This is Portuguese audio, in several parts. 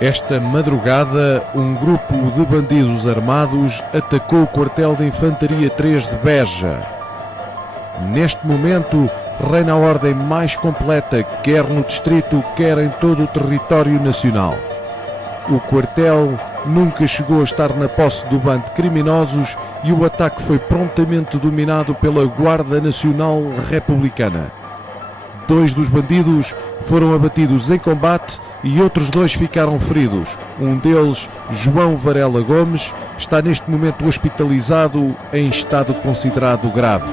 Esta madrugada, um grupo de bandidos armados atacou o quartel de Infantaria 3 de Beja. Neste momento, reina a ordem mais completa, quer no distrito, quer em todo o território nacional. O quartel nunca chegou a estar na posse do bando de criminosos e o ataque foi prontamente dominado pela Guarda Nacional Republicana. 2 dos bandidos foram abatidos em combate e outros 2 ficaram feridos. Um deles, João Varela Gomes, está neste momento hospitalizado em estado considerado grave.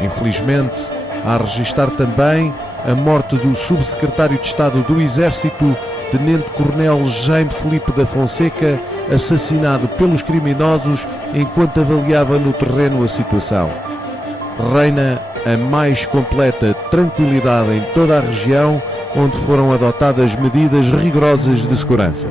Infelizmente, há a registrar também a morte do subsecretário de Estado do Exército, Tenente-Coronel Jaime Filipe da Fonseca, assassinado pelos criminosos enquanto avaliava no terreno a situação. Reina a mais completa tranquilidade em toda a região, onde foram adotadas medidas rigorosas de segurança.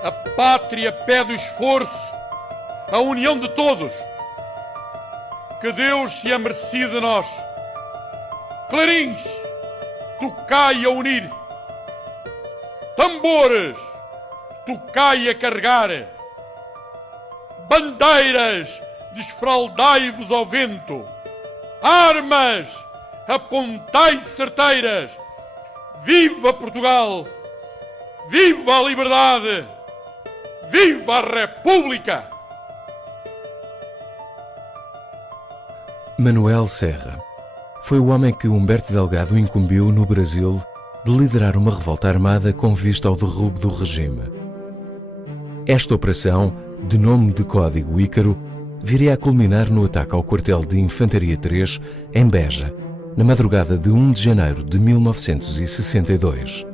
A pátria pede o esforço, a união de todos. Que Deus se amerece de nós. Clarins, tocai a unir. Tambores, tocai a carregar. Bandeiras, desfraldai-vos ao vento. Armas, apontai certeiras. Viva Portugal! Viva a liberdade! Viva a República! Manuel Serra foi o homem que Humberto Delgado incumbiu no Brasil de liderar uma revolta armada com vista ao derrubo do regime. Esta operação, de nome de código Ícaro, viria a culminar no ataque ao quartel de Infantaria 3 em Beja, na madrugada de 1 de janeiro de 1962.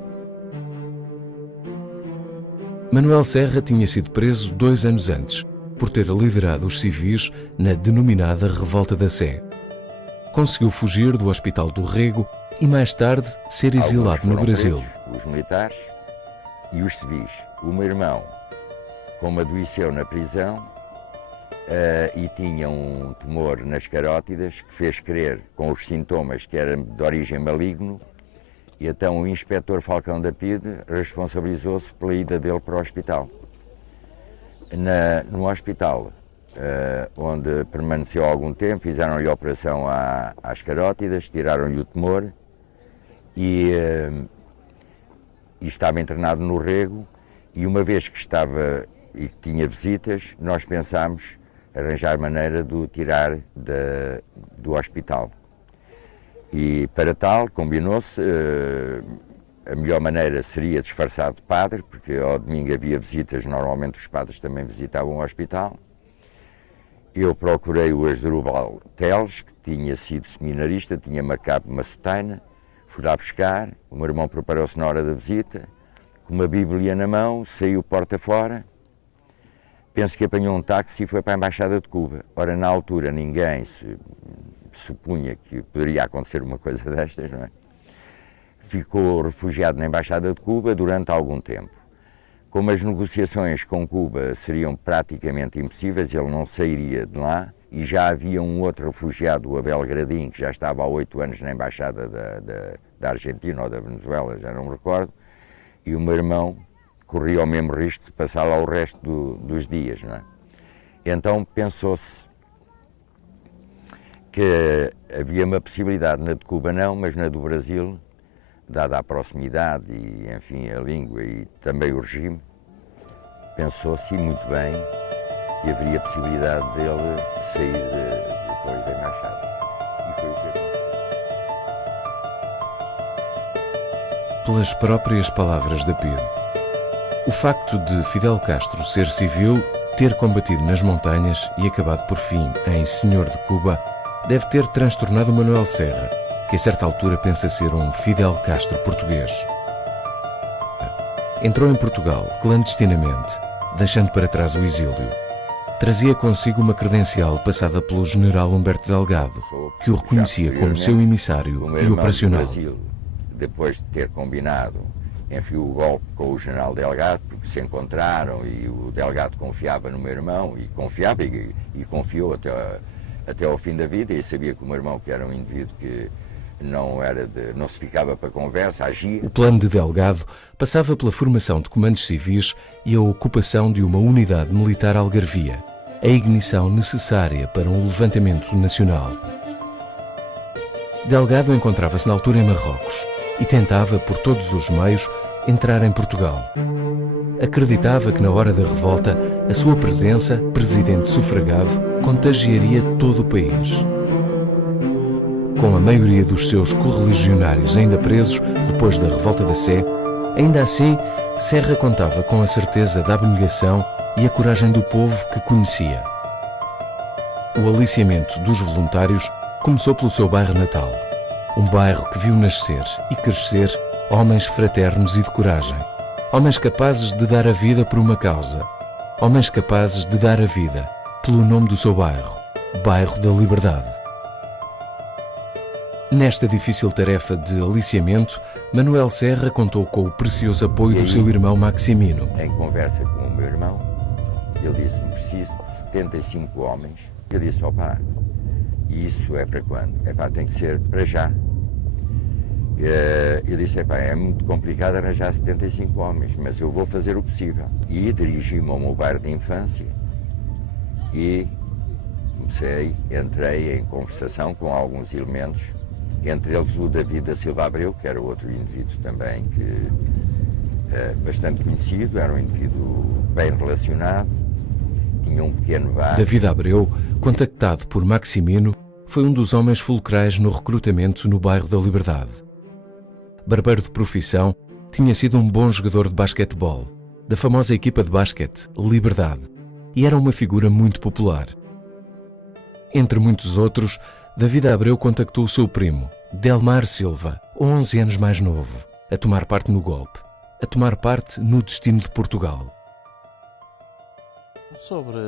Manuel Serra tinha sido preso 2 anos antes, por ter liderado os civis na denominada Revolta da Sé. Conseguiu fugir do Hospital do Rego e mais tarde ser exilado no Brasil. Presos, os militares e os civis. O meu irmão, como adoeceu na prisão e tinha um tumor nas carótidas que fez crer com os sintomas que era de origem maligno, e então o inspetor Falcão da PIDE responsabilizou-se pela ida dele para o hospital. No hospital, onde permaneceu algum tempo, fizeram-lhe a operação às carótidas, tiraram-lhe o tumor e estava internado no Rego, e uma vez que estava e que tinha visitas, nós pensámos arranjar maneira de o tirar do hospital. E para tal, combinou-se, a melhor maneira seria disfarçado de padre, porque ao domingo havia visitas, normalmente os padres também visitavam o hospital. Eu procurei o Asdrubal Teles, que tinha sido seminarista, tinha marcado uma sotaina, fui lá buscar, o meu irmão preparou-se na hora da visita, com uma Bíblia na mão, saiu porta fora, penso que apanhou um táxi e foi para a Embaixada de Cuba. Ora, na altura ninguém supunha que poderia acontecer uma coisa destas, não é? Ficou refugiado na Embaixada de Cuba durante algum tempo. Como as negociações com Cuba seriam praticamente impossíveis, ele não sairia de lá, e já havia um outro refugiado, o Abel Gradim, que já estava há 8 anos na Embaixada da Argentina ou da Venezuela, já não me recordo, e o meu irmão corria o mesmo risco de passar lá o resto dos dias, não é? Então pensou-se que havia uma possibilidade, na de Cuba não, mas na do Brasil, dada a proximidade e, enfim, a língua e também o regime, pensou-se, e muito bem, que haveria possibilidade dele sair depois da embaixada. E foi o que aconteceu. Pelas próprias palavras da PIDE, o facto de Fidel Castro ser civil, ter combatido nas montanhas e acabado por fim em Senhor de Cuba, deve ter transtornado Manuel Serra, que a certa altura pensa ser um Fidel Castro português. Entrou em Portugal clandestinamente, deixando para trás o exílio. Trazia consigo uma credencial passada pelo general Humberto Delgado, que o reconhecia como seu emissário e operacional. Brasil, depois de ter combinado, enfim, o golpe com o general Delgado, porque se encontraram e o Delgado confiava no meu irmão, e confiava e confiou até ao fim da vida, e sabia que o meu irmão, que era um indivíduo que não se ficava para conversa, agia. O plano de Delgado passava pela formação de comandos civis e a ocupação de uma unidade militar algarvia, a ignição necessária para um levantamento nacional. Delgado encontrava-se na altura em Marrocos e tentava, por todos os meios, entrar em Portugal. Acreditava que na hora da revolta, a sua presença, presidente sufragado, contagiaria todo o país. Com a maioria dos seus correligionários ainda presos depois da revolta da Sé, ainda assim, Serra contava com a certeza da abnegação e a coragem do povo que conhecia. O aliciamento dos voluntários começou pelo seu bairro natal, um bairro que viu nascer e crescer homens fraternos e de coragem, homens capazes de dar a vida por uma causa, homens capazes de dar a vida pelo nome do seu bairro, Bairro da Liberdade. Nesta difícil tarefa de aliciamento, Manuel Serra contou com o precioso apoio do seu irmão Maximino. Em conversa com o meu irmão, ele disse-me: preciso de 75 homens. Eu disse: opá, isso é para quando? Epá, tem que ser para já. Eu disse: epá, é muito complicado arranjar 75 homens, mas eu vou fazer o possível. E dirigi-me ao meu bairro de infância e entrei em conversação com alguns elementos, entre eles o David da Silva Abreu, que era outro indivíduo também bastante conhecido, era um indivíduo bem relacionado, tinha um pequeno bar. David Abreu, contactado por Maximino, foi um dos homens fulcrais no recrutamento no Bairro da Liberdade. Barbeiro de profissão, tinha sido um bom jogador de basquetebol, da famosa equipa de basquete Liberdade, e era uma figura muito popular. Entre muitos outros, David Abreu contactou o seu primo, Delmar Silva, 11 anos mais novo, a tomar parte no golpe, a tomar parte no destino de Portugal. Sobre,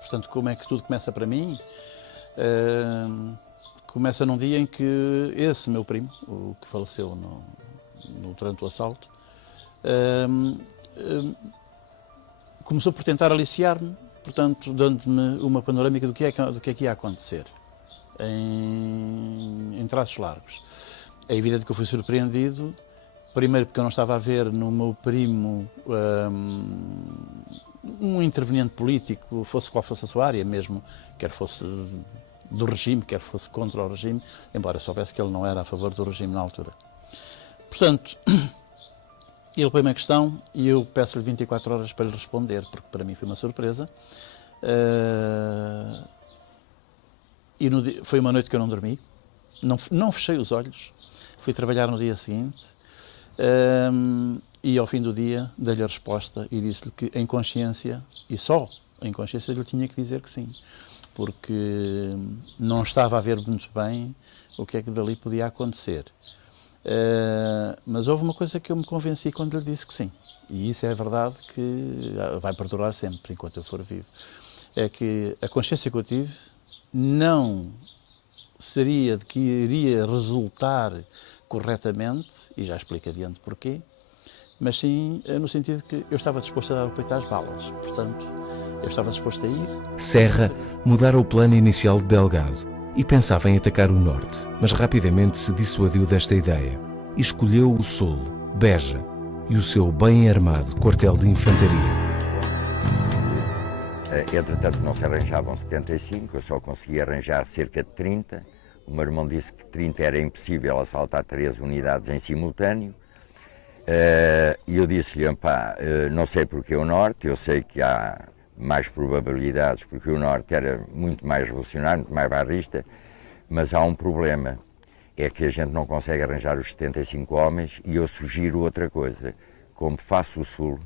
portanto, como é que tudo começa para mim, começa num dia em que esse meu primo, o que faleceu durante o assalto, começou por tentar aliciar-me, portanto, dando-me uma panorâmica do que é que ia acontecer, em traços largos. É evidente que eu fui surpreendido, primeiro porque eu não estava a ver no meu primo um interveniente político, fosse qual fosse a sua área, mesmo quer fosse do regime, quer fosse contra o regime, embora soubesse que ele não era a favor do regime na altura. Portanto, ele põe-me a questão e eu peço-lhe 24 horas para lhe responder, porque para mim foi uma surpresa. E foi uma noite que eu não dormi, não fechei os olhos, fui trabalhar no dia seguinte e ao fim do dia dei-lhe a resposta e disse-lhe que em consciência, e só em consciência, lhe tinha que dizer que sim, porque não estava a ver muito bem o que é que dali podia acontecer. Mas houve uma coisa que eu me convenci quando lhe disse que sim, e isso é verdade que vai perdurar sempre enquanto eu for vivo. É que a consciência que eu tive não seria de que iria resultar corretamente, e já explico adiante porquê, mas sim no sentido de que eu estava disposto a dar o peito às balas, portanto, eu estava disposto a ir. Serra mudara o plano inicial de Delgado e pensava em atacar o norte, mas rapidamente se dissuadiu desta ideia e escolheu o sul, Beja, e o seu bem armado quartel de infantaria. Entretanto, não se arranjavam 75, eu só consegui arranjar cerca de 30. O meu irmão disse que 30 era impossível assaltar 3 unidades em simultâneo. E eu disse-lhe: não sei porque o norte, eu sei que há mais probabilidades, porque o norte era muito mais revolucionário, muito mais barrista, mas há um problema, é que a gente não consegue arranjar os 75 homens, e eu sugiro outra coisa: como faço o sul,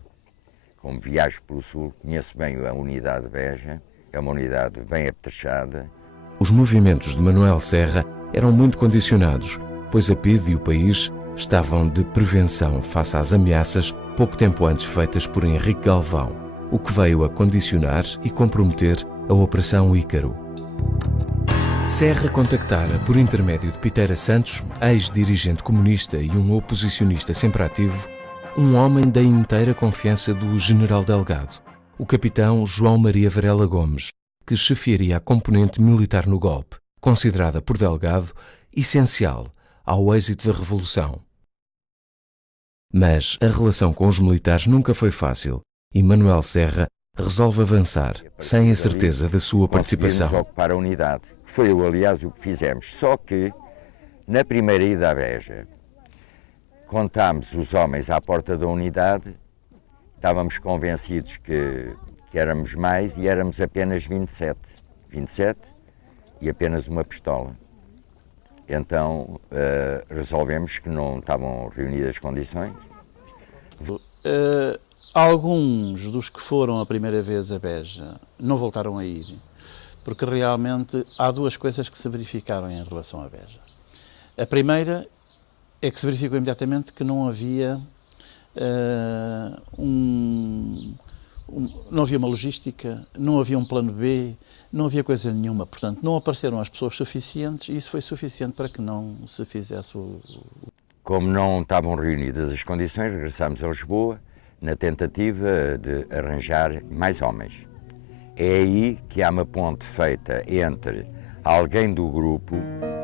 como viajo pelo sul, conheço bem a unidade de Beja, é uma unidade bem apetrechada. Os movimentos de Manuel Serra eram muito condicionados, pois a PIDE e o país estavam de prevenção face às ameaças pouco tempo antes feitas por Henrique Galvão, o que veio a condicionar e comprometer a Operação Ícaro. Serra contactara, por intermédio de Piteira Santos, ex-dirigente comunista e um oposicionista sempre ativo, um homem da inteira confiança do general Delgado, o capitão João Maria Varela Gomes, que chefiaria a componente militar no golpe, considerada por Delgado essencial ao êxito da Revolução. Mas a relação com os militares nunca foi fácil e Manuel Serra resolve avançar, sem a certeza da sua participação. Conseguimos ocupar a unidade. Foi, aliás, o que fizemos. Só que, na primeira ida à Beja, contámos os homens à porta da unidade, estávamos convencidos que éramos mais e éramos apenas 27. 27 e apenas uma pistola. Então, resolvemos que não estavam reunidas as condições. Alguns dos que foram a primeira vez a Beja não voltaram a ir, porque realmente há duas coisas que se verificaram em relação à Beja. A primeira é que se verificou imediatamente que não havia não havia uma logística, não havia um plano B, não havia coisa nenhuma. Portanto, não apareceram as pessoas suficientes e isso foi suficiente para que não se fizesse o... Como não estavam reunidas as condições, regressámos a Lisboa na tentativa de arranjar mais homens. É aí que há uma ponte feita entre alguém do grupo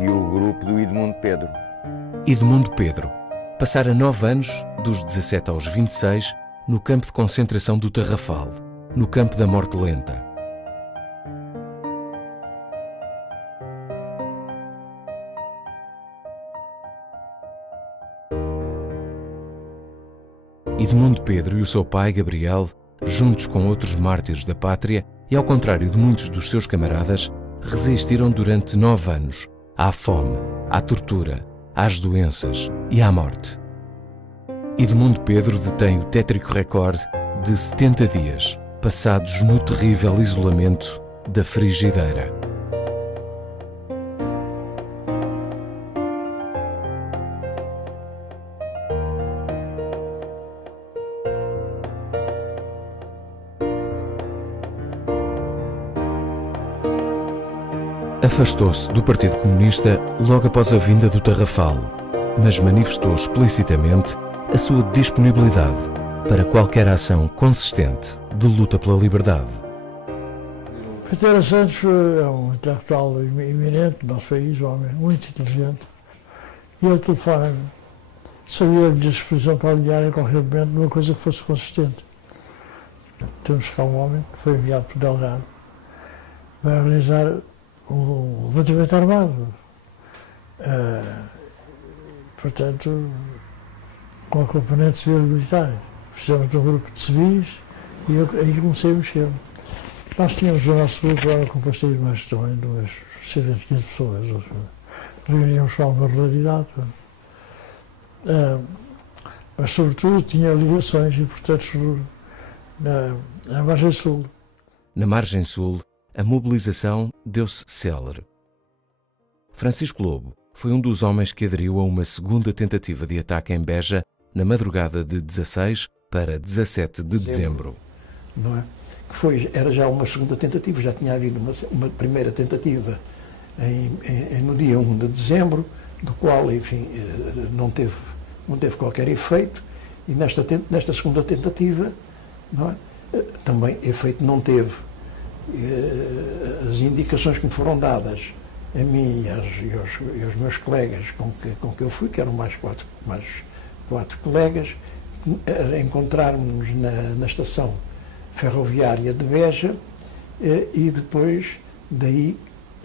e o grupo do Edmundo Pedro. Edmundo Pedro passara 9 anos, dos 17 aos 26, no campo de concentração do Tarrafal, no campo da morte lenta. Edmundo Pedro e o seu pai, Gabriel, juntos com outros mártires da pátria e ao contrário de muitos dos seus camaradas, resistiram durante 9 anos à fome, à tortura, às doenças e à morte. Edmundo Pedro detém o tétrico recorde de 70 dias passados no terrível isolamento da frigideira. Afastou-se do Partido Comunista logo após a vinda do Tarrafal, mas manifestou explicitamente a sua disponibilidade para qualquer ação consistente de luta pela liberdade. Piteira Santos é um intelectual eminente do nosso país, um homem muito inteligente, e ele telefona-me, sabia a minha disposição para aliar em qualquer momento numa coisa que fosse consistente. Temos cá um homem que foi enviado por Delgado, vai organizar um levantamento armado, portanto, com a componente civil e militar. Fizemos um grupo de civis e eu aí comecei a mexer. Nós tínhamos o nosso grupo, era composto de mais também, de umas cerca de 15 pessoas. Reuníamos com alguma regularidade. Mas, sobretudo, tinha ligações e, portanto, na margem sul. Na margem sul, a mobilização deu-se célere. Francisco Lobo foi um dos homens que aderiu a uma segunda tentativa de ataque em Beja na madrugada de 16 para 17 de dezembro. Não é? Era já uma segunda tentativa, já tinha havido uma primeira tentativa no dia 1 de dezembro, do qual, enfim, não teve qualquer efeito, e nesta segunda tentativa, não é? Também efeito não teve. As indicações que me foram dadas a mim e aos meus colegas com que eu fui, que eram mais quatro colegas, encontrarmos na estação ferroviária de Beja e depois daí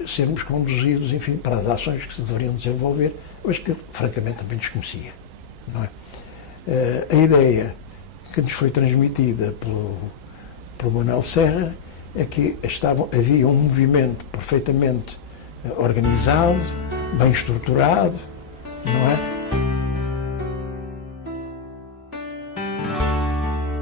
sermos conduzidos, enfim, para as ações que se deveriam desenvolver, mas que francamente também desconhecia. Não é? A ideia que nos foi transmitida pelo Manuel Serra é que havia um movimento perfeitamente organizado, bem estruturado, não é?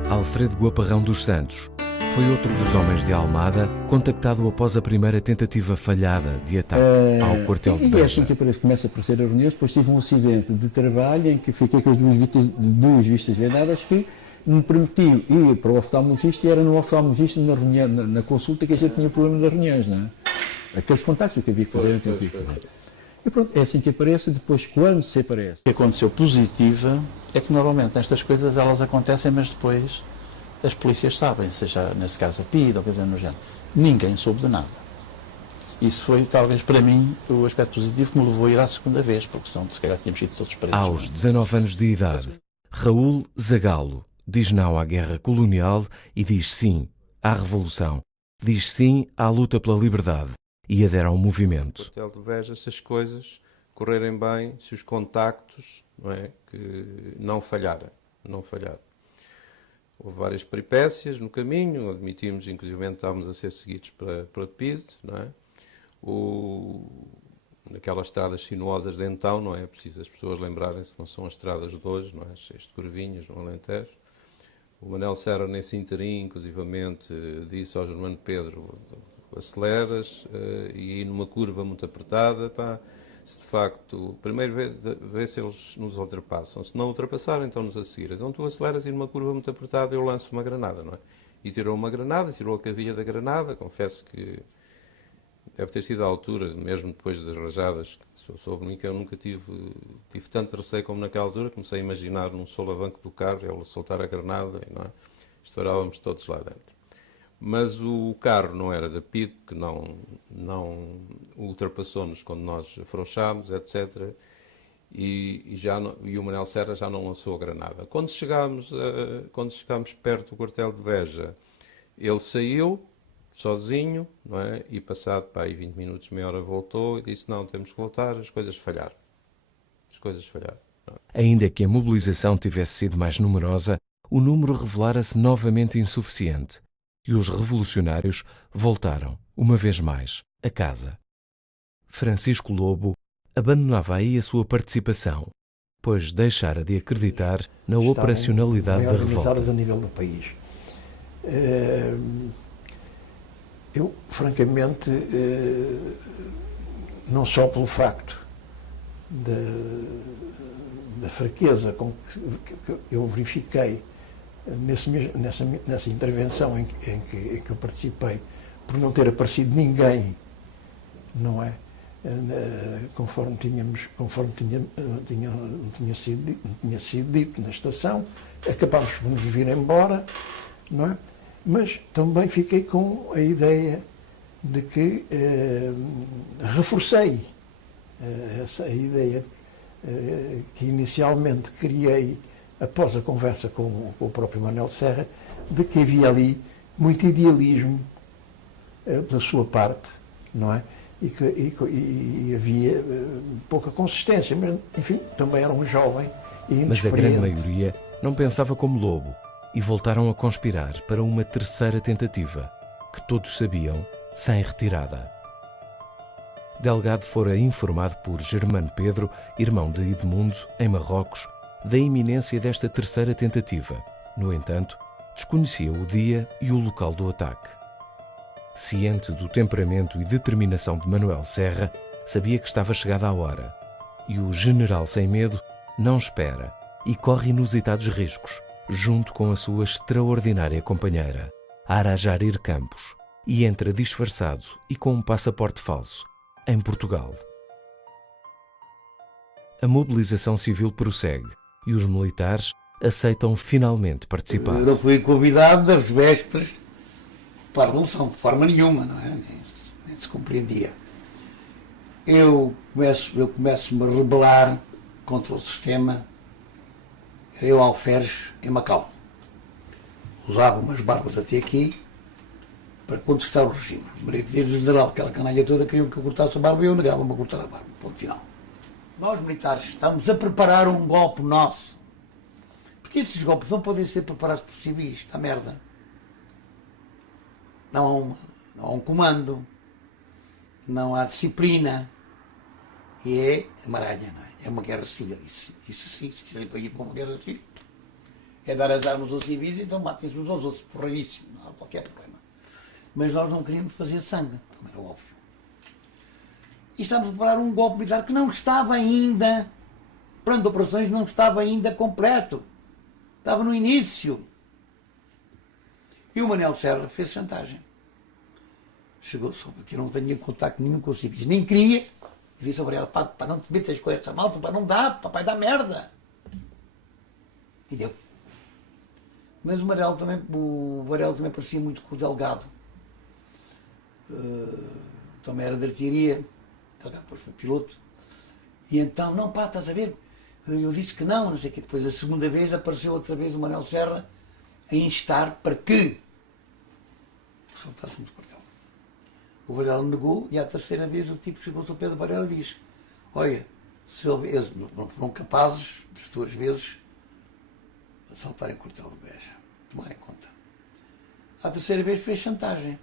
Alfredo Guaparrão dos Santos foi outro dos homens de Almada contactado após a primeira tentativa falhada de ataque ao quartel de Beja. E é assim que começa a aparecer as reuniões. Depois tive um acidente de trabalho em que fiquei com as duas vistas vendadas, que me permitiu ir para o oftalmologista, e era no oftalmologista, na reunião, na consulta, que a gente tinha problema das reuniões, não é? Aqueles contactos que havia que fazer, E pronto, é assim que aparece. Depois, quando se aparece... O que aconteceu positiva é que normalmente estas coisas elas acontecem, mas depois as polícias sabem, seja nesse caso a PID ou coisa no género. Ninguém soube de nada. Isso foi, talvez, para mim, o aspecto positivo que me levou a ir à segunda vez, porque senão, se calhar, tínhamos sido todos presos. Aos 19 anos de idade, Raul Zagalo diz não à guerra colonial e diz sim à revolução. Diz sim à luta pela liberdade e adere ao movimento. No quartel de Beja, se as coisas correrem bem, se os contactos, não é, que não falharem. Houve várias peripécias no caminho, admitimos, inclusive, estávamos a ser seguidos para PID, não é? Naquelas estradas sinuosas de então, não é preciso as pessoas lembrarem-se, não são as estradas de hoje, não é? Cheias de curvinhas, no Alentejo. O Manel Serra, nesse interim, inclusivamente, disse ao Germano Pedro: aceleras e ir numa curva muito apertada, pá, se de facto, primeiro vê se eles nos ultrapassam, se não ultrapassarem, então nos a seguir. Então tu aceleras e ir numa curva muito apertada, eu lanço uma granada, não é? E tirou uma granada, tirou a cavilha da granada. Confesso que deve ter sido à altura, mesmo depois das rajadas, soube mim que eu nunca tive tanto receio como naquela altura. Comecei a imaginar num solavanco do carro, ele soltar a granada, não é? Estourávamos todos lá dentro. Mas o carro não era da PID, que não ultrapassou-nos quando nós afrouxámos, etc. E o Manel Serra já não lançou a granada. Quando chegámos perto do quartel de Beja, ele saiu sozinho, não é? E passado para aí 20 minutos, meia hora, voltou e disse: não, temos que voltar, as coisas falharam. Não é? Ainda que a mobilização tivesse sido mais numerosa, o número revelara-se novamente insuficiente e os revolucionários voltaram, uma vez mais, a casa. Francisco Lobo abandonava aí a sua participação, pois deixara de acreditar na operacionalidade da revolta. Organizadas a nível do país. Eu, francamente, não só pelo facto da fraqueza com que eu verifiquei nessa intervenção em que eu participei, por não ter aparecido ninguém, não é? Conforme tinha sido dito na estação, acabámos por nos vir embora, não é? Mas também fiquei com a ideia de que reforcei essa ideia que inicialmente criei após a conversa com o próprio Manel Serra, de que havia ali muito idealismo da sua parte, não é? E havia pouca consistência, mas, enfim, também era um jovem e inexperiente. Mas a grande maioria não pensava como Lobo e voltaram a conspirar para uma terceira tentativa, que todos sabiam, sem retirada. Delgado fora informado por Germano Pedro, irmão de Edmundo, em Marrocos, da iminência desta terceira tentativa. No entanto, desconhecia o dia e o local do ataque. Ciente do temperamento e determinação de Manuel Serra, sabia que estava chegada a hora. E o general sem medo não espera e corre inusitados riscos, junto com a sua extraordinária companheira, Arajarir Campos, e entra disfarçado e com um passaporte falso, em Portugal. A mobilização civil prossegue e os militares aceitam finalmente participar. Eu fui convidado das vésperas para a Revolução, de forma nenhuma, não é? Nem se compreendia. Eu começo-me a rebelar contra o sistema, eu alferes em Macau. Usava umas barbas até aqui para contestar o regime. Maria Pedido General, aquela canalha toda, queriam que eu cortasse a barba e eu negava-me a cortar a barba. Ponto final. Nós, militares, estamos a preparar um golpe nosso. Porque esses golpes não podem ser preparados por civis, está merda. Não há um comando, não há disciplina. E é amaralha, não é? É uma guerra civil. Isso sim, se quiserem ir para uma guerra civil, é dar as armas aos civis, então matem-se uns aos outros, porreiríssimo, não há qualquer problema. Mas nós não queríamos fazer sangue, como era óbvio. E estávamos a preparar um golpe militar que não estava ainda, plano de operações não estava ainda completo. Estava no início. E o Manel Serra fez chantagem. Chegou só porque eu não tinha contacto nenhum com os civis. Nem queria. E disse ao Varela, pá, não te metas com esta malta, pá, não dá, pá, vai dar merda. E deu. Mas o Varela também parecia muito com o Delgado. Também era de artilharia. O Delgado depois foi piloto. E então, não pá, estás a ver? Eu disse que não sei o quê. Depois, a segunda vez, apareceu outra vez o Manel Serra a instar para que soltássemos o quartel. O Varela negou e à terceira vez o tipo chegou-se ao pé do Varela e diz: olha, se eles não foram capazes, das 2 vezes, de assaltarem o quartel de Beja, tomar em conta. À terceira vez fez chantagem.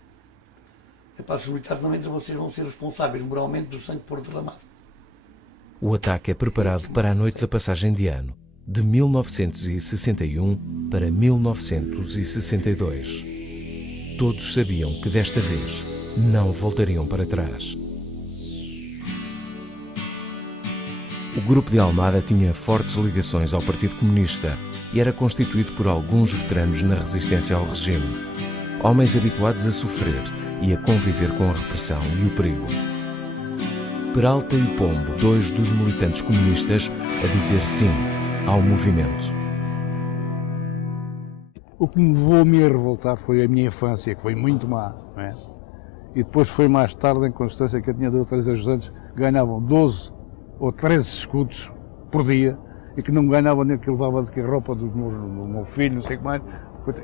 É para os militares não entram, vocês vão ser responsáveis moralmente do sangue que for derramado. O ataque é preparado para a noite da passagem de ano, de 1961 para 1962. Todos sabiam que desta vez não voltariam para trás. O grupo de Almada tinha fortes ligações ao Partido Comunista e era constituído por alguns veteranos na resistência ao regime, homens habituados a sofrer e a conviver com a repressão e o perigo. Peralta e Pombo, 2 dos militantes comunistas, a dizer sim ao movimento. O que me levou a me revoltar foi a minha infância, que foi muito má, não é? E depois foi mais tarde, em constância, que eu tinha 2 ou 3 ajudantes que ganhavam 12 ou 13 escudos por dia e que não ganhavam nem que levava de que roupa do meu filho, não sei o que mais,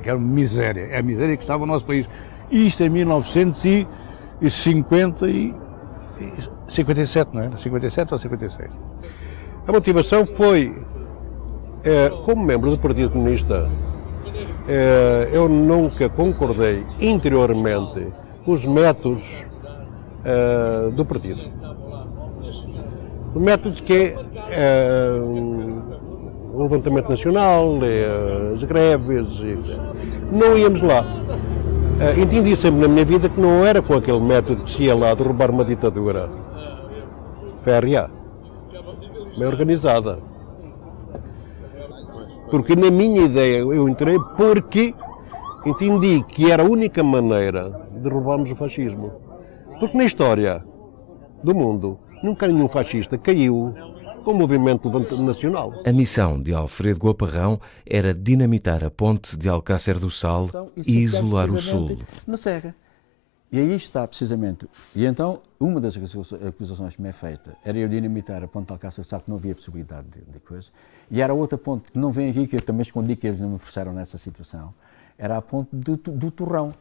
que era uma miséria. É a miséria que estava no nosso país. E isto em 1957, não é? 57 ou 56. A motivação foi, como membro do Partido Comunista, eu nunca concordei interiormente com os métodos do partido. O método que é o levantamento nacional, as greves, não íamos lá. Entendi sempre na minha vida que não era com aquele método que se ia lá derrubar uma ditadura férrea, bem organizada. Porque na minha ideia eu entrei porque entendi que era a única maneira de derrubarmos o fascismo. Porque na história do mundo nunca nenhum fascista caiu com o movimento nacional. A missão de Alfredo Goparrão era dinamitar a ponte de Alcácer do Sal e isolar o sul. Na Serra. E aí está precisamente. E então, uma das acusações que me é feita era eu dinamitar a ponte de Alcácer do Sal, que não havia possibilidade de coisa. E era outra ponte que não vem aqui, que eu também escondi, que eles não me forçaram nessa situação. Era a ponte do Torrão.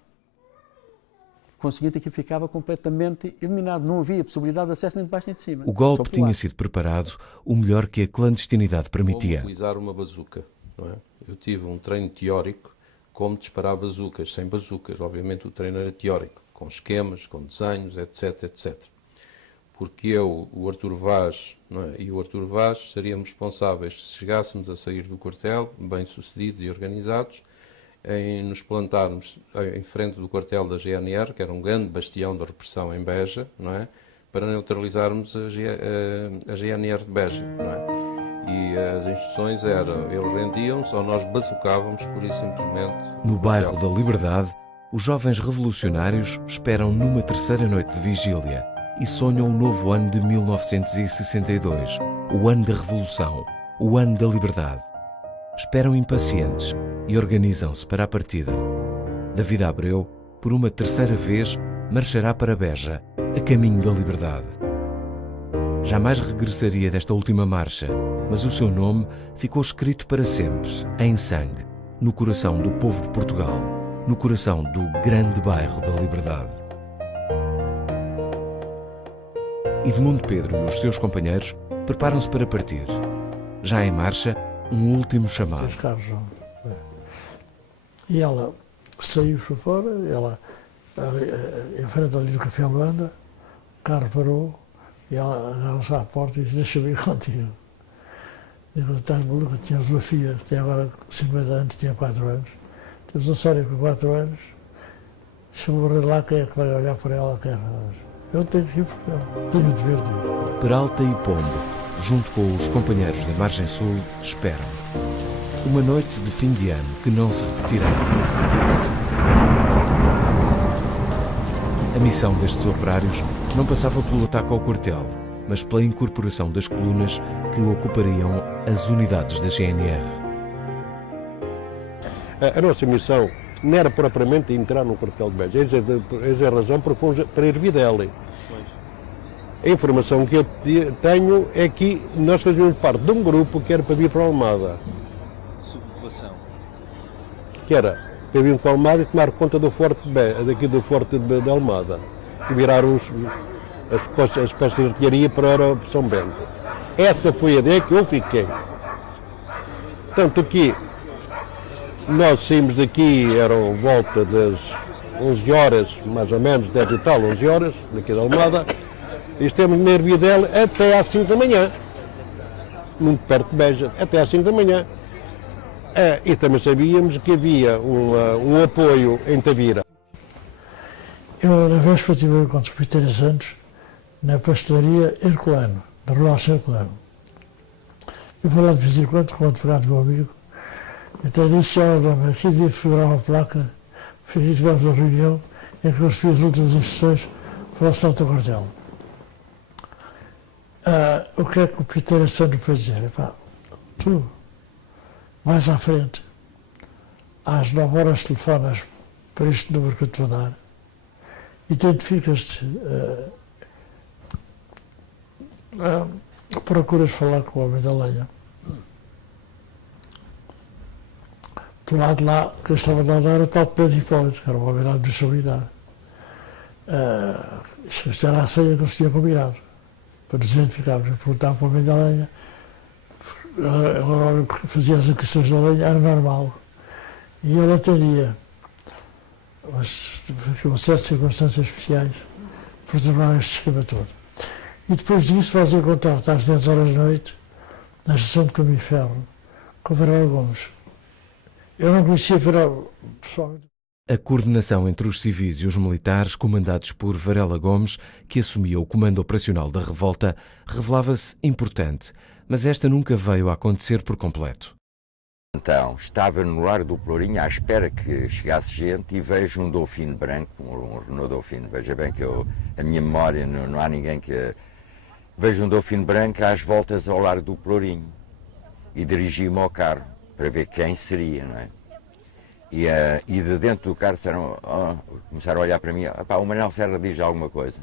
Conseguinte que ficava completamente eliminado. Não havia possibilidade de acesso nem de baixo nem de cima. O golpe tinha sido preparado o melhor que a clandestinidade permitia. Como utilizar uma bazuca, não é? Eu tive um treino teórico como disparar bazucas, sem bazucas. Obviamente o treino era teórico, com esquemas, com desenhos, etc, etc. Porque eu, o Artur Vaz, não é? E o Artur Vaz seríamos responsáveis, se chegássemos a sair do quartel, bem-sucedidos e organizados, em nos plantarmos em frente do quartel da GNR, que era um grande bastião da repressão em Beja, não é? Para neutralizarmos a GNR de Beja, não é? E as instruções eram, eles rendiam-se ou nós bazucávamos, por isso simplesmente... No bairro da Liberdade, os jovens revolucionários esperam numa terceira noite de vigília e sonham o novo ano de 1962, o ano da Revolução, o ano da Liberdade. Esperam impacientes e organizam-se para a partida. David Abreu, por uma terceira vez, marchará para Beja, a caminho da liberdade. Jamais regressaria desta última marcha, mas o seu nome ficou escrito para sempre, em sangue, no coração do povo de Portugal, no coração do grande bairro da Liberdade. Edmundo Pedro e os seus companheiros preparam-se para partir. Já em marcha, um último chamado. E ela saiu para fora, ela em frente ali do Café Luanda, o carro parou e ela agarrou-se à porta e disse: deixa-me ir contigo. Digo: estás maluco? Tínhamos uma filha que tem agora 50 anos, tinha 4 anos. Temos uma história com 4 anos. Se eu morrer lá, quem é que vai olhar para ela? Eu tenho que ir porque eu tenho o dever de ir. Peralta e Pombo, junto com os companheiros da Margem Sul, esperam. Uma noite de fim de ano que não se repetirá. A missão destes operários não passava pelo ataque ao quartel, mas pela incorporação das colunas que ocupariam as unidades da GNR. A nossa missão não era propriamente entrar no quartel de Beja, essa é a razão para ir Videli. A informação que eu tenho é que nós fazíamos parte de um grupo que era para vir para a Almada. Sublevação. Que era para vir para a Almada e tomar conta do forte daqui do forte de Almada. E virar as postas de artilharia para São Bento. Essa foi a ideia que eu fiquei. Tanto que nós saímos daqui, eram volta das 11 horas, mais ou menos, 10 e tal, 11 horas, daqui da Almada, e estamos na Ervidel até às 5 da manhã, muito perto de Beja, até às 5 da manhã. E também sabíamos que havia um apoio em Tavira. Eu, na véspera, tive um encontro com o Peter Santos na pastelaria Herculano, da Rua Herculano. Eu vou lá de vez em quando com o advogado meu amigo. Então disse, dona, aqui devia figurar uma placa, aqui tivemos uma reunião em que eu recebi as últimas instruções para o assalto ao quartel. O que é que o Peter Santos foi dizer? Tu vais à frente, às 9 horas telefonas para este número que eu te vou dar, identificas-te, procuras falar com o homem da lenha. Do lado de lá, que eu estava a dar o tal Pedro Hipólito, que era o homem da administratividade. Isso era a senha que eles tinham combinado, para nos identificarmos. Eu perguntava para o homem da lenha, ele fazia as aquisições da lenha, era normal. E ele atendia, mas com certas circunstâncias especiais, para tornar este esquema todo. E depois disso vais encontrar-te às 10 horas da noite, na estação de Caminho Ferro, com o Varela Gomes. Eu não conhecia pessoalmente. A coordenação entre os civis e os militares, comandados por Varela Gomes, que assumia o comando operacional da revolta, revelava-se importante, mas esta nunca veio a acontecer por completo. Então, estava no lar do Pelourinho à espera que chegasse gente e vejo um Dauphine branco, um Renault Dauphine, veja bem que a minha memória, não há ninguém que... Vejo um Dauphine branco às voltas ao lar do Pelourinho e dirigi-me ao carro para ver quem seria, não é? E de dentro do carro começaram a olhar para mim, o Manuel Serra diz alguma coisa.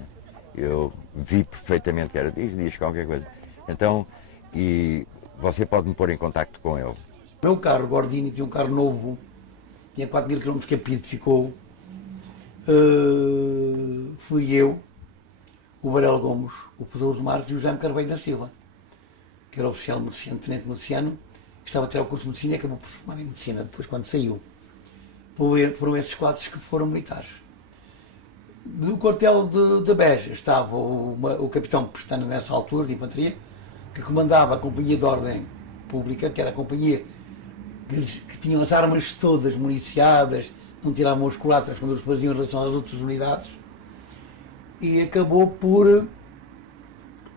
Eu vi perfeitamente que era, diz qualquer coisa. Então, e você pode me pôr em contacto com ele. O meu carro, Gordini, tinha um carro novo, tinha 4.000 km que a PID ficou. Fui eu, o Varela Gomes, o Pedroso Marques e o Jaime Carvalho da Silva, que era oficial miliciano, tenente miliciano, que estava a tirar o curso de medicina e acabou por formar em medicina depois quando saiu. Foram esses quadros que foram militares. Do quartel de Beja estava o capitão Pestana nessa altura, de infantaria, que comandava a companhia de ordem pública, que era a companhia que tinham as armas todas municiadas, não tiravam os coláteros quando eles faziam em relação às outras unidades, e acabou por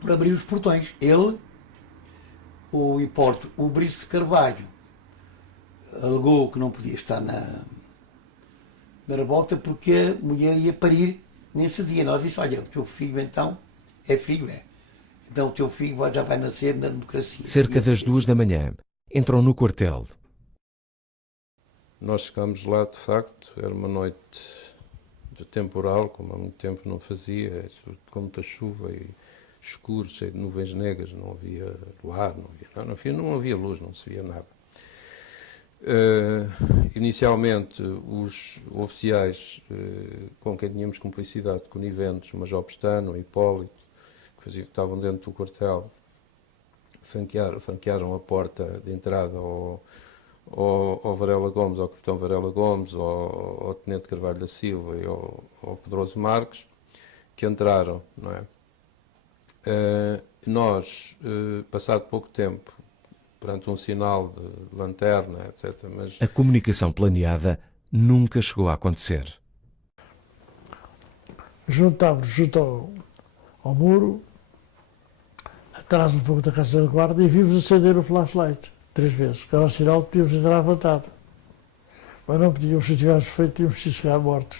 abrir os portões. Ele, o Hipólito, o Brice de Carvalho, alegou que não podia estar na primeira volta porque a mulher ia parir nesse dia. Nós disse, olha, o teu filho então é filho, é. Então o teu filho já vai nascer na democracia. Cerca das 2 da manhã, entram no quartel. Nós chegámos lá, de facto, era uma noite de temporal, como há muito tempo não fazia, com muita chuva e escuro, cheio de nuvens negras, não havia luar, não havia luz, não se via nada. Inicialmente, os oficiais com quem tínhamos cumplicidade, coniventes, o Major Pestano, o Hipólito, que estavam dentro do quartel, franquearam a porta de entrada ao Varela Gomes, ao Capitão Varela Gomes, ao Tenente Carvalho da Silva e ao Pedroso Marques, que entraram, não é? Nós, passado pouco tempo, perante um sinal de lanterna, etc. Mas... A comunicação planeada nunca chegou a acontecer. Juntámos junto ao muro, atrás um pouco da casa da guarda, e vimos acender o flashlight 3 vezes, que era o sinal que tínhamos entrar à vontade. Mas não podíamos, se tivéssemos feito, tínhamos de chegar mortos.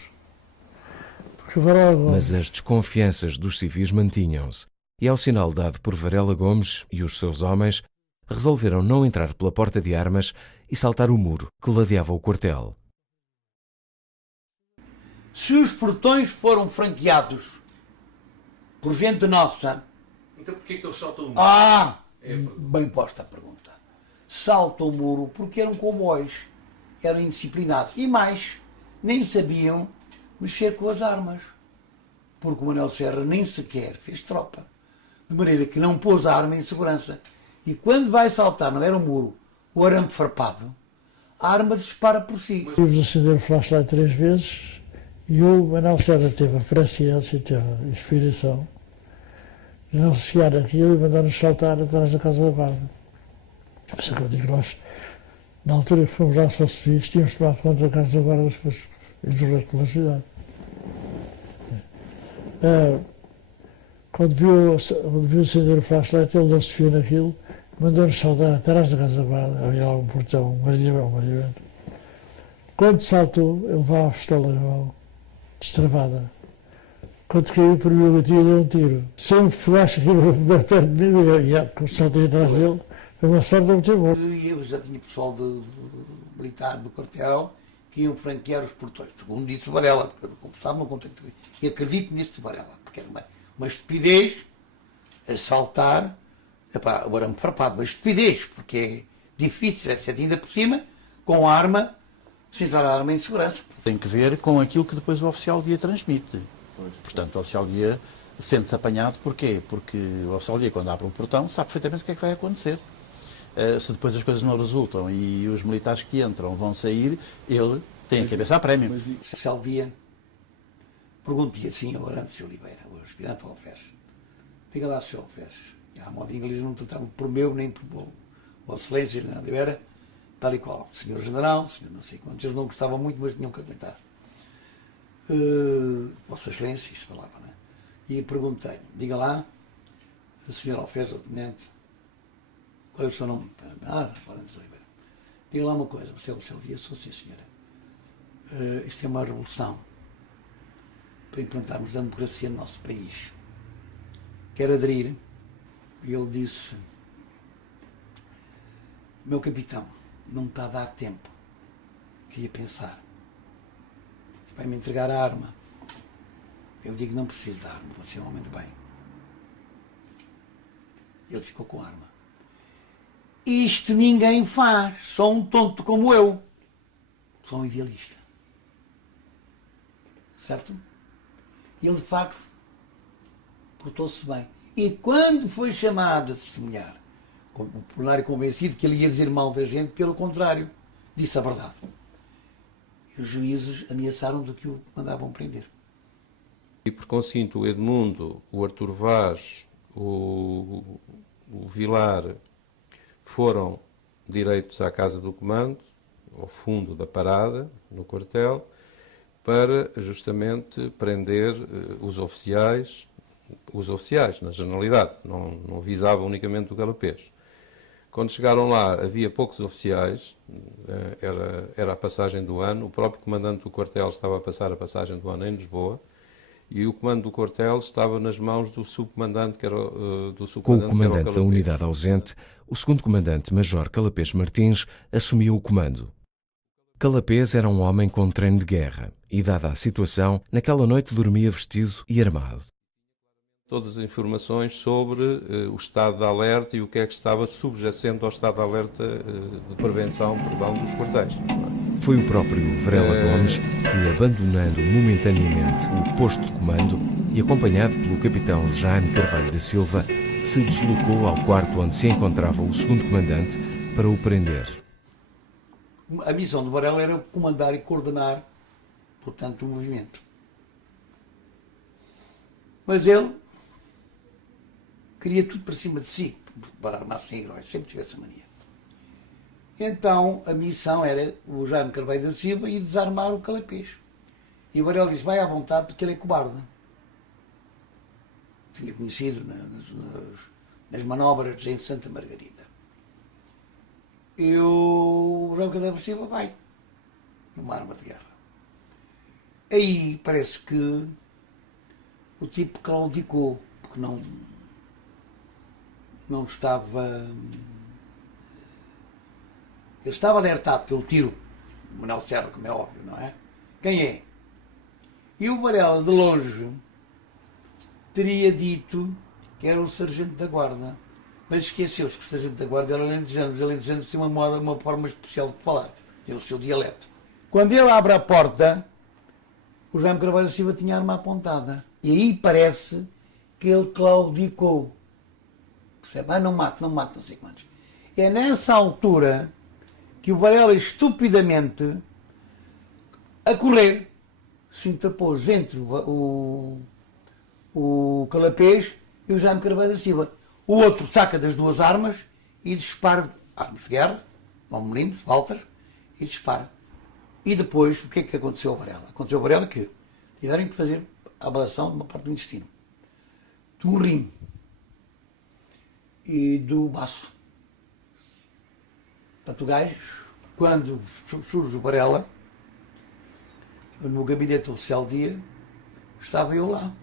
que Varela Gomes. Mas as desconfianças dos civis mantinham-se, e ao sinal dado por Varela Gomes e os seus homens, resolveram não entrar pela porta de armas e saltar o muro que ladeava o quartel. Se os portões foram franqueados por gente nossa... Então porquê que eles saltam o muro? Bem posta a pergunta. Saltam o muro porque eram comboios, eram indisciplinados. E mais, nem sabiam mexer com as armas. Porque o Manuel Serra nem sequer fez tropa. De maneira que não pôs a arma em segurança. E quando vai saltar, não era um muro, o arame farpado, a arma dispara por si. Tivemos a acender o flashlight 3 vezes e o Manuel Serra teve a presciência e teve a inspiração de não chegar aquilo e mandar-nos saltar atrás da casa da guarda. Por isso é que eu digo, nós, na altura que fomos lá São Civis, tínhamos tomado conta da casa da guarda depois do resto pela cidade. Quando viu acender o flashlight, ele não se viu naquilo, mandou-nos saltar atrás da casa da guarda, havia lá um portão, um ardiamento. Quando saltou, ele levava a pistola na mão, destravada. Quando caiu, para mim, eu deu um tiro. Sem flash aqui perto de mim, eu saltei atrás dele, foi uma sorte de não ter morto. Eu já tinha pessoal militar do quartel que iam franquear os portões. Segundo disse o Varela, porque eu, como sabe, não contei. E acredito nisso de Varela, porque era uma estupidez assaltar o arame farpado, uma estupidez, porque é difícil, ainda por cima, com a arma, sem usar a arma em segurança. Tem que ver com aquilo que depois o oficial de dia transmite. Portanto, o oficial de dia sente-se apanhado, porquê? Porque o oficial de dia, quando abre um portão, sabe perfeitamente o que é que vai acontecer. Se depois as coisas não resultam e os militares que entram vão sair, ele tem a cabeça a prémio. O oficial de dia pergunto-lhe assim ao Arantes de Oliveira, o aspirante ao Alfés. Diga lá, Sr. Alfés. A moda inglesa não tratava por meu nem por Vossa Excelência, General de Oliveira, tal e qual. Senhor General, senhor não sei quantos, eles não gostavam muito, mas tinham que aguentar. Vossa Excelência, isso falava, não é? E perguntei, diga lá, Sr. Alfés, ou Tenente, qual é o seu nome? Arantes de Oliveira. Diga lá uma coisa, você é o seu dia, sou sim, senhora. Isto é uma revolução para implantarmos a democracia no nosso país. Quer aderir? E ele disse, meu capitão, não me está a dar tempo. Queria pensar. Vai-me entregar a arma. Eu digo, não preciso de arma, você é um homem de bem. Ele ficou com a arma. Isto ninguém faz, só um tonto como eu. Só um idealista. Certo? Ele, de facto, portou-se bem. E quando foi chamado a testemunhar, o plenário convencido que ele ia dizer mal da gente, pelo contrário, disse a verdade. E os juízes ameaçaram de que o mandavam prender. E por consinto, o Edmundo, o Artur Vaz, o Vilar foram direitos à Casa do Comando, ao fundo da parada, no quartel, para justamente prender os oficiais, na generalidade, não visava unicamente o Calapés. Quando chegaram lá havia poucos oficiais, era a passagem do ano, o próprio comandante do quartel estava a passar a passagem do ano em Lisboa, e o comando do quartel estava nas mãos do subcomandante, que era do subcomandante. Com o comandante da unidade ausente, o segundo comandante, Major Calapés Martins, assumiu o comando. Calapés era um homem com treino de guerra e, dada a situação, naquela noite dormia vestido e armado. Todas as informações sobre o estado de alerta e o que é que estava subjacente ao estado de alerta de prevenção, dos quartéis. Foi o próprio Varela Gomes que, abandonando momentaneamente o posto de comando e acompanhado pelo capitão Jaime Carvalho da Silva, se deslocou ao quarto onde se encontrava o segundo comandante para o prender. A missão do Varela era comandar e coordenar, portanto, o movimento. Mas ele queria tudo para cima de si, para armar-se em heróis, sempre tive essa mania. Então, a missão era o Jaime Carvalho da Silva e desarmar o Calapés. E o Varela disse, vai à vontade, porque ele é cobarde. Tinha conhecido nas manobras em Santa Margarida. E o Jaime Carvalho da Silva vai, numa arma de guerra. Aí parece que o tipo claudicou, porque não estava... Ele estava alertado pelo tiro, o Manuel Serra, como é óbvio, não é? Quem é? E o Varela, de longe, teria dito que era o sargento da guarda, mas esqueceu-se que o sargento da guarda era alentejano. Os alentejanos têm uma forma especial de falar, tem o seu dialeto. Quando ele abre a porta, o Jaime Carvalho Silva tinha a arma apontada. E aí parece que ele claudicou. Percebe? Não mate, não sei quantos. É nessa altura que o Varela, estupidamente, a correr, se interpôs entre o Calapés e o Jaime Carvalho da Silva. O outro saca das duas armas e dispara, armas de guerra, não me lembro, Walter, e dispara. E depois, o que é que aconteceu ao Varela? Aconteceu ao Varela que tiveram que fazer a ablação de uma parte do intestino, do rim e do baço. Portanto, o gajo, quando surge o Varela, no gabinete oficial dia, estava eu lá.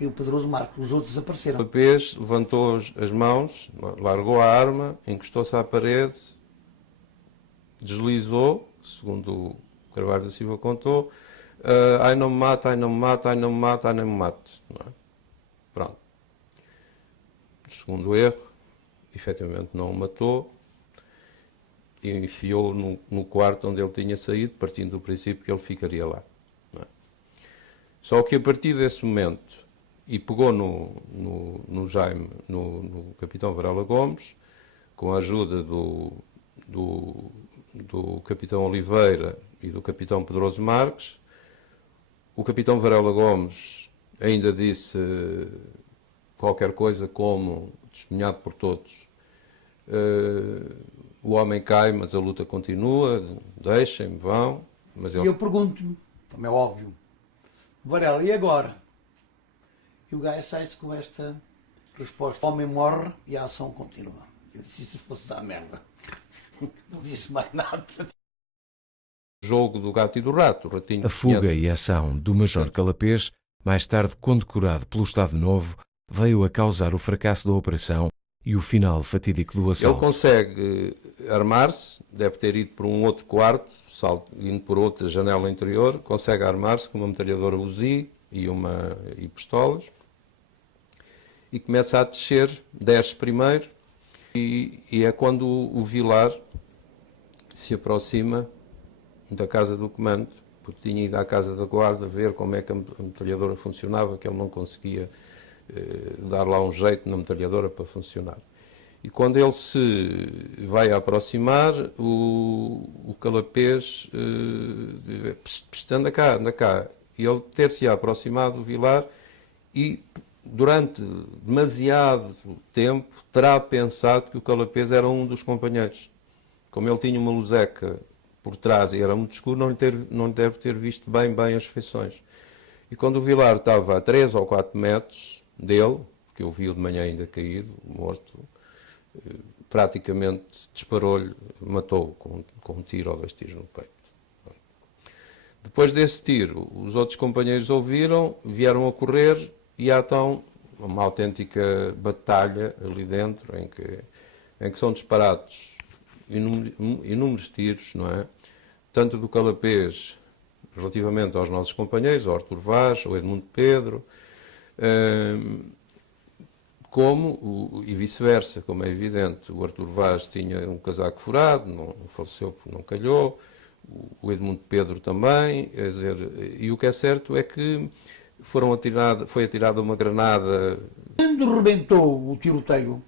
E o Pedroso Marco, os outros desapareceram. O Pez levantou as mãos, largou a arma, encostou-se à parede, deslizou, segundo o Carvalho da Silva contou, ai não me mata, ai não me mata, ai não me mata, ai não me mate. Não é? Pronto. Segundo erro, efetivamente não o matou e enfiou no quarto onde ele tinha saído, partindo do princípio que ele ficaria lá. Não é? Só que a partir desse momento, e pegou no Jaime, no capitão Varela Gomes, com a ajuda do capitão Oliveira e do capitão Pedroso Marques. O capitão Varela Gomes ainda disse qualquer coisa como, testemunhado por todos, o homem cai, mas a luta continua, deixem-me, vão. Mas E eu pergunto-me, como é óbvio, Varela, e agora? E o gajo sai-se com esta resposta: o homem morre e a ação continua. Eu disse, se fosse dar merda. Não disse mais nada. Jogo do gato e do rato. O ratinho A fuga conhece. e a ação do Major Calapés, mais tarde condecorado pelo Estado Novo, veio a causar o fracasso da operação e o final fatídico do Ele assalto. consegue armar-se, deve ter ido por um outro quarto, indo por outra janela interior, consegue armar-se com uma metralhadora Uzi e pistolas, e começa a descer, desce primeiro, e é quando o Vilar se aproxima da casa do comando, porque tinha ido à casa da guarda ver como é que a metralhadora funcionava, que ele não conseguia dar lá um jeito na metralhadora para funcionar. E quando ele se vai aproximar, o Calapés diz: anda cá. E ele ter-se aproximado do Vilar e, durante demasiado tempo, terá pensado que o Calapés era um dos companheiros. Como ele tinha uma luzeca por trás e era muito escuro, não deve ter visto bem as feições. E quando o Vilar estava a 3 ou 4 metros dele, que eu vi-o de manhã ainda caído, morto, praticamente disparou-lhe, matou-o com um tiro ou 2 tiros no peito. Depois desse tiro, os outros companheiros ouviram, vieram a correr e há então uma autêntica batalha ali dentro, em que são disparados inúmeros tiros, não é? Tanto do Calapés relativamente aos nossos companheiros, ao Artur Vaz, ao Edmundo Pedro, e vice-versa, como é evidente. O Artur Vaz tinha um casaco furado, não faleceu porque não calhou, o Edmundo Pedro também, quer dizer, e o que é certo é que foi atirada uma granada. Quando rebentou o tiroteio,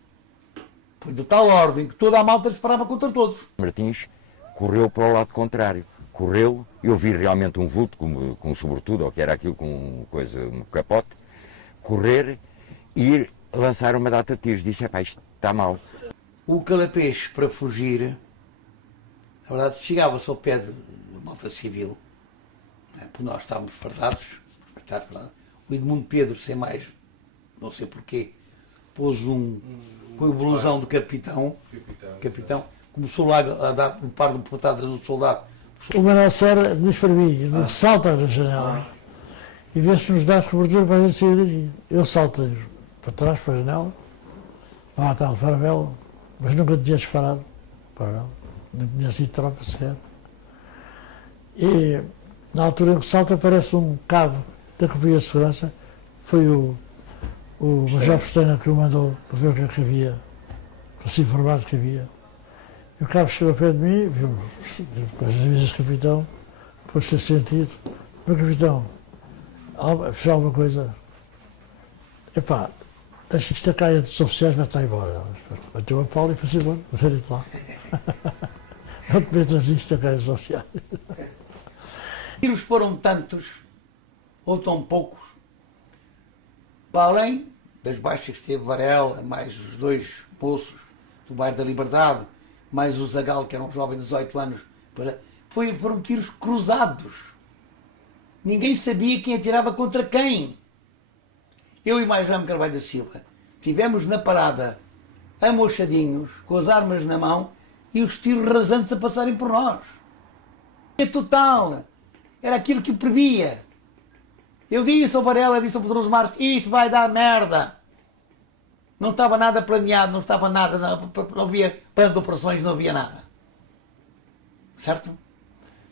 foi de tal ordem que toda a malta disparava contra todos. Martins correu para o lado contrário. Correu, eu vi realmente um vulto com sobretudo, ou que era aquilo com um capote, correr e lançar uma data de tiros. Disse: isto está mal. O Calapés, para fugir, na verdade, chegava-se ao pé da malta civil, porque nós estávamos fardados, o Edmundo Pedro, sem mais, não sei porquê, pôs com a evolução de capitão, começou lá a dar um par de potadas no soldado. O Manuel Serra diz para mim, ele salta da janela e ver se nos dá cobertura para a gente sair daqui. Eu saltei para trás, para a janela, para matar o Faramelo, mas nunca tinha disparado o Faramelo, não tinha sido tropa sequer. E na altura em que salta aparece um cabo da Companhia de Segurança, foi o Major Pestana que o mandou para ver o que é que havia, para se informar do que havia. E o cabo chegou ao pé de mim, viu com as divisas de capitão, pôs-se sentido. Meu capitão, fez alguma coisa? Epá, deixa que isto caia dos oficiais, vai-te lá embora. Bateu a Paula e foi-se embora, saí de lá. Não te metas nisto, a caia dos oficiais. Tiros foram tantos, ou tão poucos, para além das baixas que teve Varela, mais os 2 moços do bairro da Liberdade, mais o Zagal, que era um jovem de 18 anos, foram tiros cruzados. Ninguém sabia quem atirava contra quem. Eu e mais Ramo Carvalho da Silva tivemos na parada amochadinhos, com as armas na mão e os tiros rasantes a passarem por nós. É total. Era aquilo que eu previa. Eu disse ao Varela, disse ao Pedroso Marques, isto vai dar merda. Não estava nada planeado, não estava nada, não havia plano de operações, não havia nada. Certo?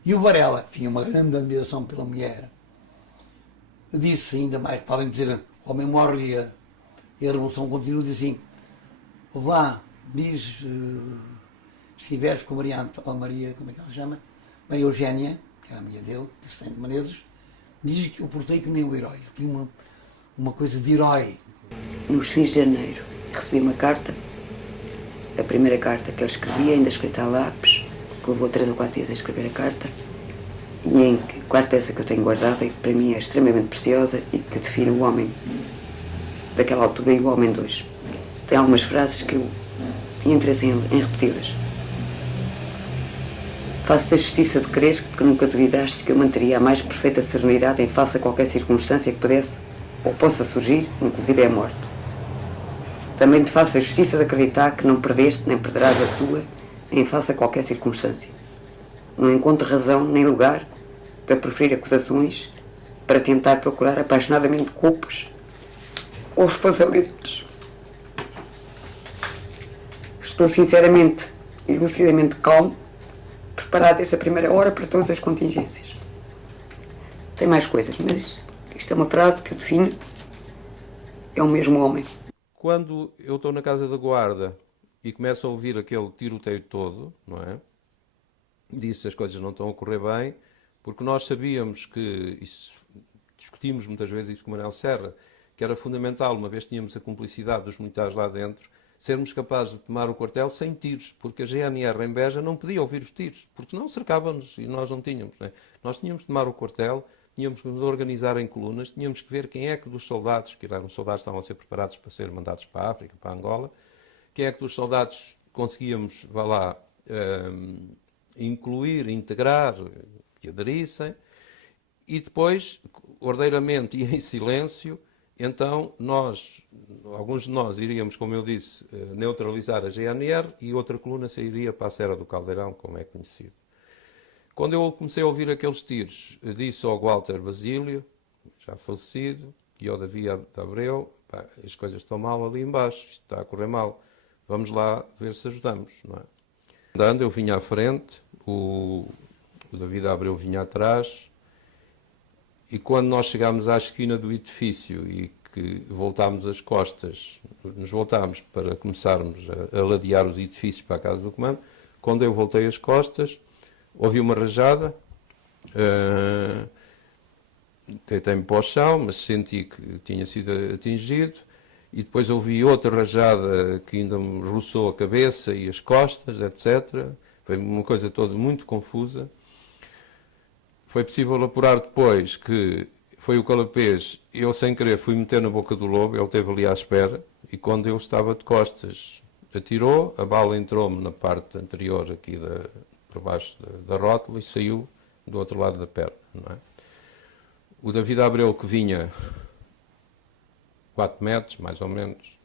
E o Varela, que tinha uma grande admiração pela mulher, disse ainda mais, para além de dizer, o homem morre e a Revolução continua, diz assim, vá, diz, se estiveres com a Maria, como é que ela se chama? Bem, Eugénia, que era a mulher dele, de Menezes, diz que eu portei que nem o herói. Eu tinha uma coisa de herói. Nos fins de janeiro, recebi uma carta, a primeira carta que ele escrevia, ainda escrita a lápis, que levou 3 ou 4 dias a escrever a carta, e em que, quarta essa que eu tenho guardada e que para mim é extremamente preciosa e que define o homem daquela altura e o homem de hoje. Tem algumas frases que eu tinha interesse em repeti-las. Faço-te a justiça de crer, porque nunca duvidaste que eu manteria a mais perfeita serenidade em face a qualquer circunstância que pudesse ou possa surgir, inclusive a morte. Também te faço a justiça de acreditar que não perdeste nem perderás a tua em face a qualquer circunstância. Não encontro razão nem lugar para preferir acusações, para tentar procurar apaixonadamente culpas ou responsabilidades. Estou sinceramente e lucidamente calmo, preparado desde a primeira hora para todas as contingências. Tem mais coisas, mas isto é uma frase que eu defino. É o mesmo homem. Quando eu estou na casa da guarda e começo a ouvir aquele tiroteio todo, não é? Disse as coisas não estão a correr bem, porque nós sabíamos que, discutimos muitas vezes isso com o Manuel Serra, que era fundamental, uma vez tínhamos a cumplicidade dos militares lá dentro, sermos capazes de tomar o quartel sem tiros, porque a GNR em Beja não podia ouvir os tiros, porque não cercávamos e nós não tínhamos. Não é? Nós tínhamos de tomar o quartel, tínhamos que nos organizar em colunas, tínhamos que ver quem é que dos soldados, que eram soldados que estavam a ser preparados para ser mandados para a África, para a Angola, quem é que dos soldados conseguíamos, vá lá, incluir, integrar, que aderissem, e depois, ordeiramente e em silêncio, então nós, alguns de nós iríamos, como eu disse, neutralizar a GNR e outra coluna sairia para a Serra do Caldeirão, como é conhecido. Quando eu comecei a ouvir aqueles tiros, disse ao Walter Basílio, já falecido, e ao Davi Abreu, pá, as coisas estão mal ali embaixo, isto está a correr mal, vamos lá ver se ajudamos, não é? Andando, eu vinha à frente, o Davi Abreu vinha atrás, e quando nós chegámos à esquina do edifício e que voltámos as costas, nos voltámos para começarmos a ladear os edifícios para a casa do comando, quando eu voltei as costas, ouvi uma rajada, deitei-me para o chão, mas senti que tinha sido atingido, e depois ouvi outra rajada que ainda me roçou a cabeça e as costas, etc. Foi uma coisa toda muito confusa. Foi possível apurar depois que foi o Calapés, eu sem querer fui meter na boca do lobo, ele esteve ali à espera, e quando eu estava de costas, atirou, a bala entrou-me na parte anterior aqui por baixo da rótula e saiu do outro lado da perna, não é? O David Abreu, que vinha 4 metros, mais ou menos,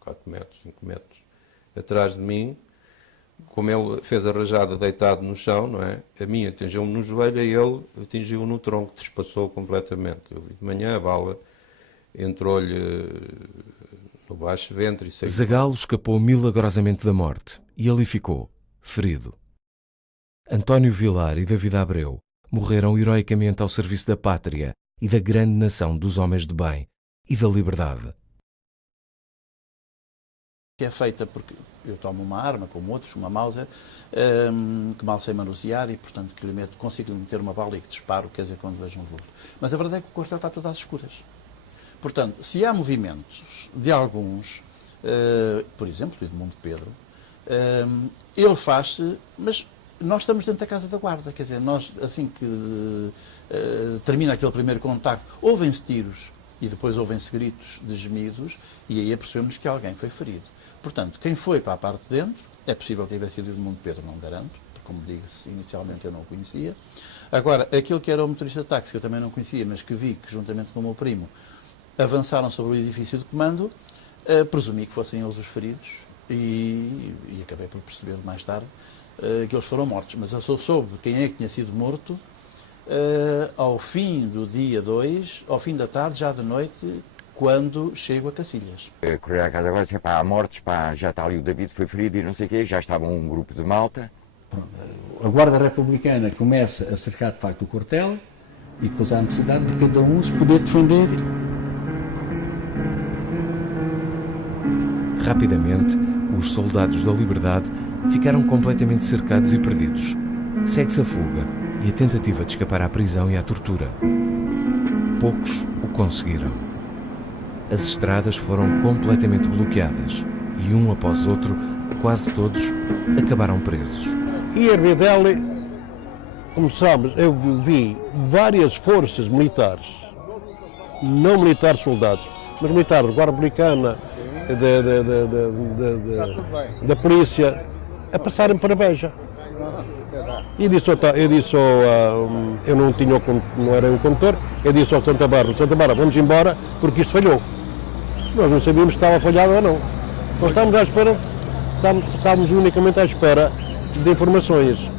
4 metros, 5 metros, atrás de mim, como ele fez a rajada deitado no chão, não é? A minha atingiu-me no joelho, a ele atingiu no tronco, despassou completamente. Eu vi de manhã, a bala entrou-lhe no baixo ventre e saiu. Zagalo escapou milagrosamente da morte e ali ficou, ferido. António Vilar e David Abreu morreram heroicamente ao serviço da pátria e da grande nação dos homens de bem e da liberdade. Que é feita porque eu tomo uma arma, como outros, uma Mauser, que mal sei manusear e, portanto, que consigo meter uma bala e que disparo, quer dizer, quando vejo um vulto. Mas a verdade é que o quartel está todo às escuras. Portanto, se há movimentos de alguns, por exemplo, do Edmundo Pedro, ele faz-se, mas nós estamos dentro da Casa da Guarda, quer dizer, nós, assim que termina aquele primeiro contacto, ouvem-se tiros e depois ouvem-se gritos de gemidos e aí apercebemos que alguém foi ferido. Portanto, quem foi para a parte de dentro, é possível ter sido Edmundo Pedro, não garanto, porque, como digo-se, inicialmente eu não o conhecia. Agora, aquele que era o motorista de táxi, que eu também não conhecia, mas que vi que, juntamente com o meu primo, avançaram sobre o edifício de comando, presumi que fossem eles os feridos e acabei por perceber mais tarde que eles foram mortos. Mas eu só soube quem é que tinha sido morto ao fim do dia 2, ao fim da tarde, já de noite, quando chego a Cacilhas. Correr à casa agora, disse, pá, há mortes, pá, já está ali o David, foi ferido e não sei o quê, já estava um grupo de malta. A Guarda Republicana começa a cercar de facto o quartel e depois há a necessidade de cada um se poder defender. Rapidamente, os soldados da liberdade ficaram completamente cercados e perdidos. Segue-se a fuga e a tentativa de escapar à prisão e à tortura. Poucos o conseguiram. As estradas foram completamente bloqueadas e, um após outro, quase todos acabaram presos. E a Ridele, como sabes, eu vi várias forças militares, não militares soldados, mas militares, Guarda Republicana, da polícia, a passarem para Beja. E disse, eu não tinha, não era o condutor, eu disse ao Santa Bárbara, vamos embora porque isto falhou. Nós não sabíamos se estava falhado ou não. Nós estávamos à espera, estávamos unicamente à espera de informações.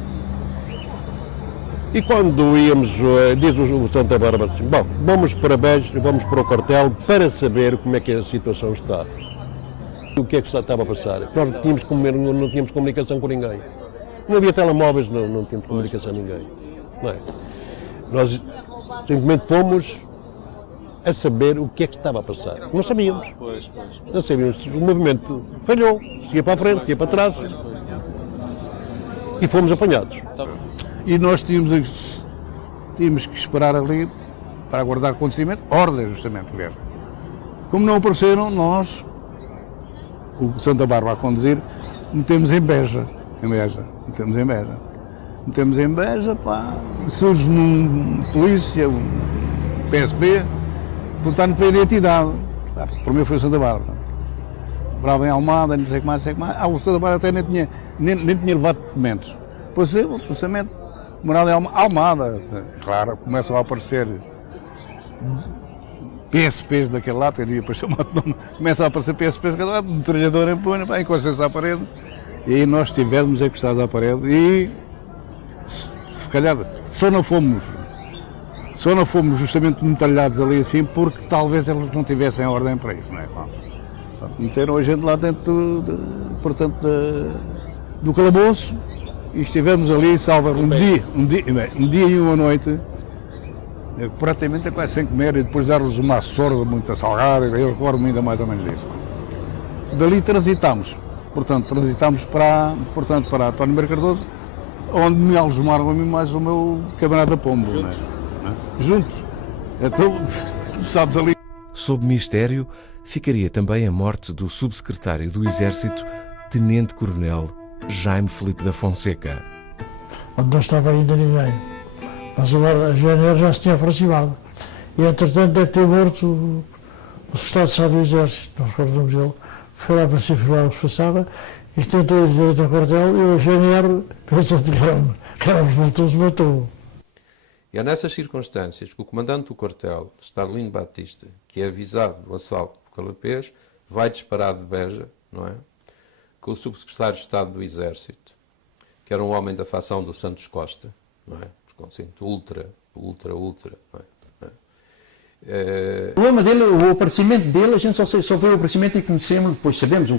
E quando íamos, diz o Santa Bárbara assim, bom, vamos para Beja, vamos para o quartel para saber como é que a situação está. O que é que estava a passar? Nós não tínhamos comunicação com ninguém. Não havia telemóveis, não tínhamos comunicação com ninguém. Não é? Nós simplesmente fomos a saber o que é que estava a passar. Não sabíamos. Não sabíamos. O movimento falhou, seguia para a frente, seguia para trás. E fomos apanhados. E nós tínhamos que esperar ali para aguardar acontecimento, ordem justamente, aliás. Como não apareceram, nós, o Santa Bárbara a conduzir, metemos em Beja. Metemos em Beja, pá, surge um polícia, um PSB, perguntar-nos para a identidade. Por mim foi o Santa Bárbara. Brava em Almada, não sei o que mais. O Santa Bárbara até nem tinha levado documentos. Depois o processamento, moral em Almada. Claro, começam a aparecer PSPs daquele lado, começam a aparecer PSPs daquele lado, metralhador em punho, encostem-se à parede. E aí nós estivemos encostados à parede e, se calhar, só não fomos justamente metralhados ali assim porque talvez eles não tivessem ordem para isso, não é? Meteram a gente lá dentro, do calabouço e estivemos ali, salva um dia e uma noite, praticamente quase sem comer e depois dar-lhes uma sorda muito salgada, eu recordo-me ainda mais ou menos disso. Dali transitámos para António Meira Cardoso, onde me algemaram a mim mais o meu camarada Pombo. Juntos. Então, sabes ali. Sob mistério, ficaria também a morte do subsecretário do Exército, Tenente-Coronel Jaime Filipe da Fonseca. Onde não estava ainda ninguém. Mas agora a GNR já se tinha aproximado. E, entretanto, deve ter morto o secretário de Estado do Exército, não recordo o nome dele. Foi lá para se informar o que se passava e tentou ir direito ao quartel e o GNR, pensando que era revoltoso, matou. E é nessas circunstâncias que o comandante do quartel, Starlino Batista, que é avisado do assalto por Calapés, vai disparar de Beja, não é? com o subsecretário de Estado do Exército, que era um homem da facção do Santos Costa, não é? Com cinto ultra, não é? O problema dele, o aparecimento dele, a gente só vê o aparecimento e conhecemos, depois sabemos o